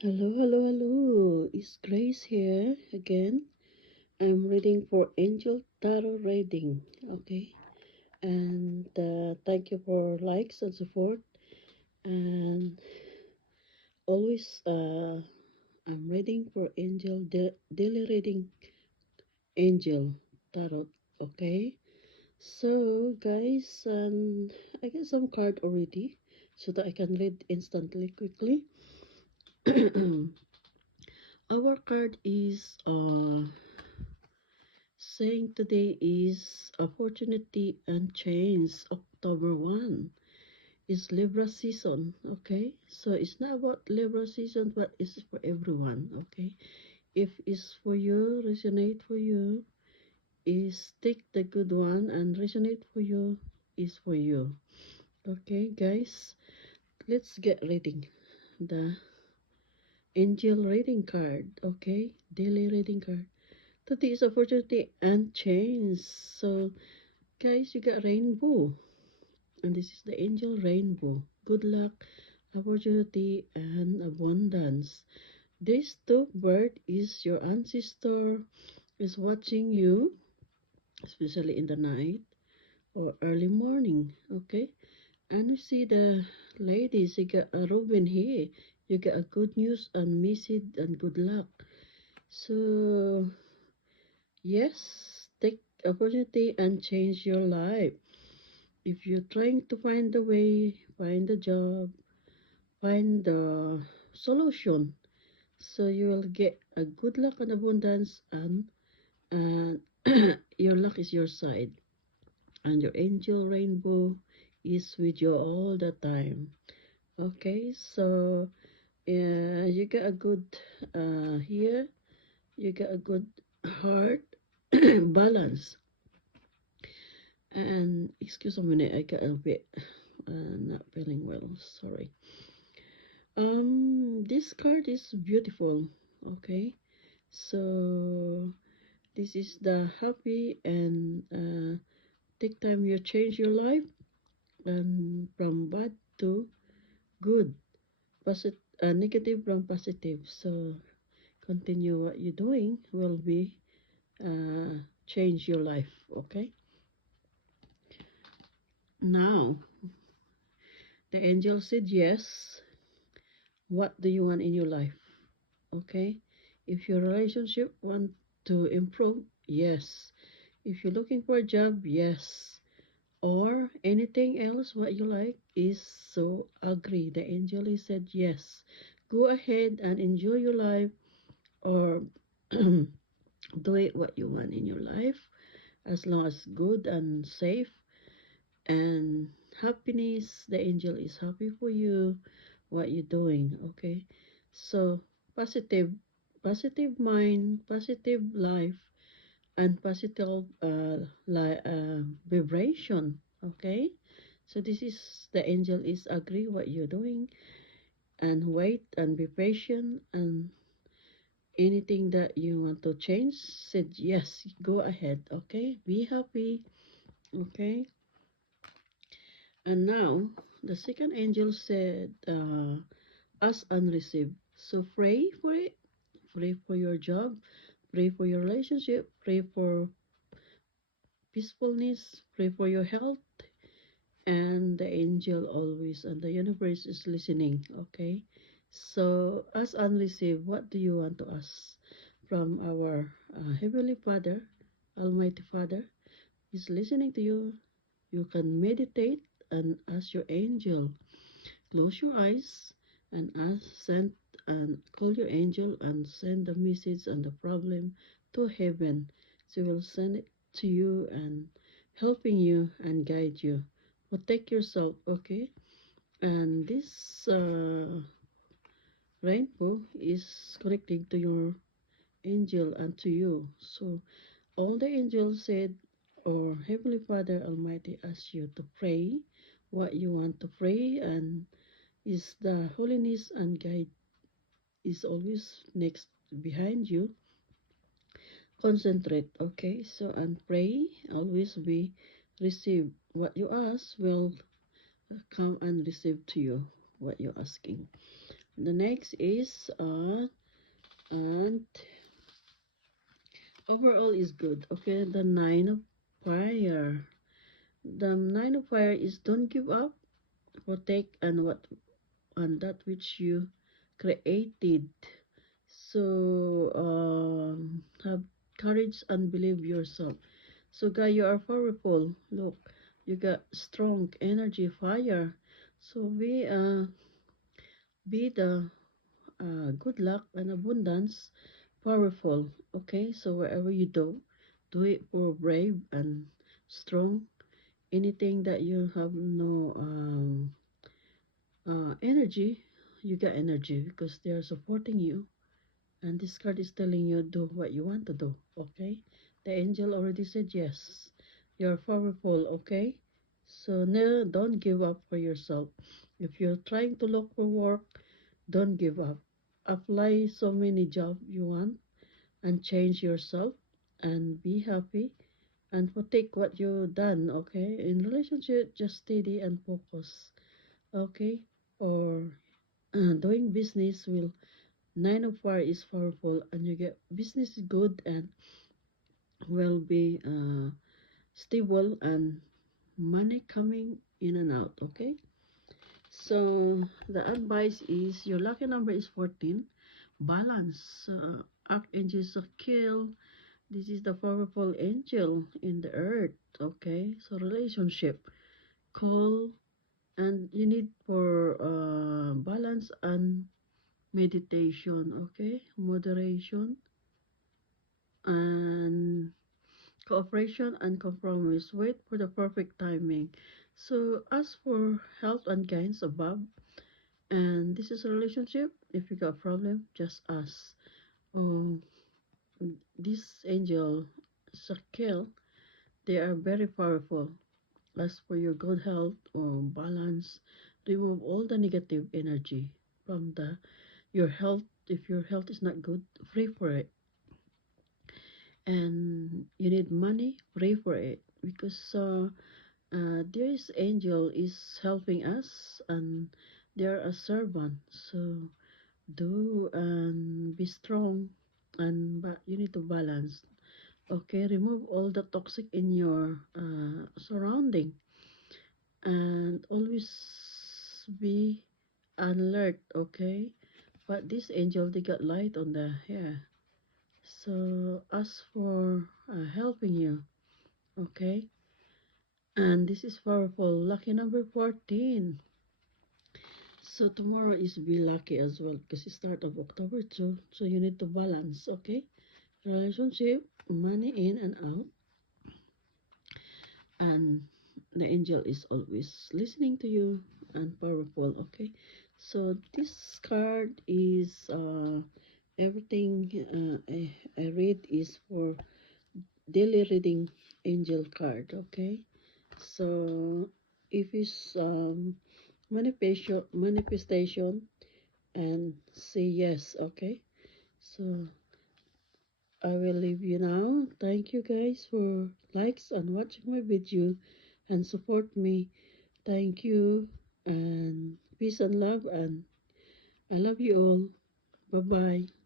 Hello, hello, hello. It's Grace here again. I'm reading for Angel Tarot reading. Okay. And thank you for likes and support. And always, I'm reading for Angel daily reading Angel Tarot. Okay. So, guys, I get some card already so that I can read instantly, quickly. Our card is saying today is opportunity and change. October 1 is Libra season. Okay, so it's not about Libra season, but it's for everyone. Okay, if it's for you, resonate for you, is take the good one, and resonate for you is for you. Okay, guys, let's get reading the angel reading card. Okay, daily reading card. Today is opportunity and change. So guys, you got rainbow, and this is the angel rainbow. Good luck, opportunity, and abundance. This two bird is your ancestor, is watching you, especially in the night or early morning. Okay, and you see the ladies, you got a Robin here. You get a good news and message and good luck. So yes, take opportunity and change your life. If you're trying to find the way, find a job, find the solution, so you will get a good luck and abundance, and your luck is your side, and your angel rainbow is with you all the time. Okay, so you get a good here, you get a good heart balance. And excuse me a minute, I got a bit not feeling well. Sorry. This card is beautiful. Okay, so this is the happy and take time you change your life and from bad to good, positive, negative from positive. So continue what you're doing will be change your life. Okay. Now the angel said yes. What do you want in your life? Okay, if your relationship want to improve, yes. If you're looking for a job, yes. Or anything else what you like is, so agree. The angel is said yes. Go ahead and enjoy your life, or do it what you want in your life, as long as good and safe and happiness. The angel is happy for you what you're doing. Okay, so positive, positive mind, positive life, and positive vibration. Okay, so this is the angel is agree what you're doing, and wait and be patient, and anything that you want to change, said yes, go ahead. Okay, be happy. Okay, and now the second angel said ask and receive. So pray for it, pray for your job, pray for your relationship, pray for peacefulness, pray for your health, and the angel always and the universe is listening. Okay, so ask and receive. What do you want to ask from our Heavenly Father? Almighty Father is listening to you. You can meditate and ask your angel. Close your eyes and ask, send, and call your angel and send the message and the problem to heaven. She will send it to you and helping you and guide you. Protect yourself, okay? And this rainbow is connecting to your angel and to you. So all the angels said, or Heavenly Father Almighty asks you to pray what you want to pray, and is the holiness and guide is always next behind you. Concentrate, okay? So and pray, always be receive what you ask will come and receive to you what you're asking. The next is and overall is good. Okay, the Nine of Fire. The Nine of Fire is don't give up, protect and that which you created. So have courage and believe yourself. So guy, you are powerful. Look, you got strong energy, fire. So be the good luck and abundance, powerful. Okay, so wherever you do it for brave and strong. Anything that you have no energy, you get energy because they are supporting you. And this card is telling you do what you want to do. Okay, the angel already said yes. You're powerful. Okay, so no, don't give up for yourself. If you're trying to look for work, don't give up. Apply so many jobs you want and change yourself and be happy and protect what you done. Okay, in relationship, just steady and focus. Okay, or doing business will Nine of Fire is powerful, and you get business is good and will be stable and money coming in and out. Okay, so the advice is your lucky number is 14. Balance. Archangel Sakiel. This is the powerful angel in the earth. Okay, so relationship, call, and you need for balance and meditation. Okay, moderation and cooperation and compromise. Wait for the perfect timing. So ask for help and guidance above. And this is a relationship. If you got a problem, just ask. Um, this angel, Sakel, they are very powerful. Ask for your good health or balance. Remove all the negative energy from your health. If your health is not good, pray for it. And you need money, pray for it because this angel is helping us and they're a servant. So do and be strong and but you need to balance. Okay, remove all the toxic in your surrounding and always be alert. Okay, but this angel they got light on the hair. So ask for helping you. Okay, and this is powerful. Lucky number 14. So tomorrow is be lucky as well because it's start of October too. So you need to balance, okay? Relationship, money in and out, and the angel is always listening to you and powerful, okay? So this card is everything I read is for daily reading angel card, okay? So if it's manifestation and say yes, okay? So I will leave you now. Thank you guys for likes and watching my video and support me. Thank you and peace and love and I love you all. Bye bye.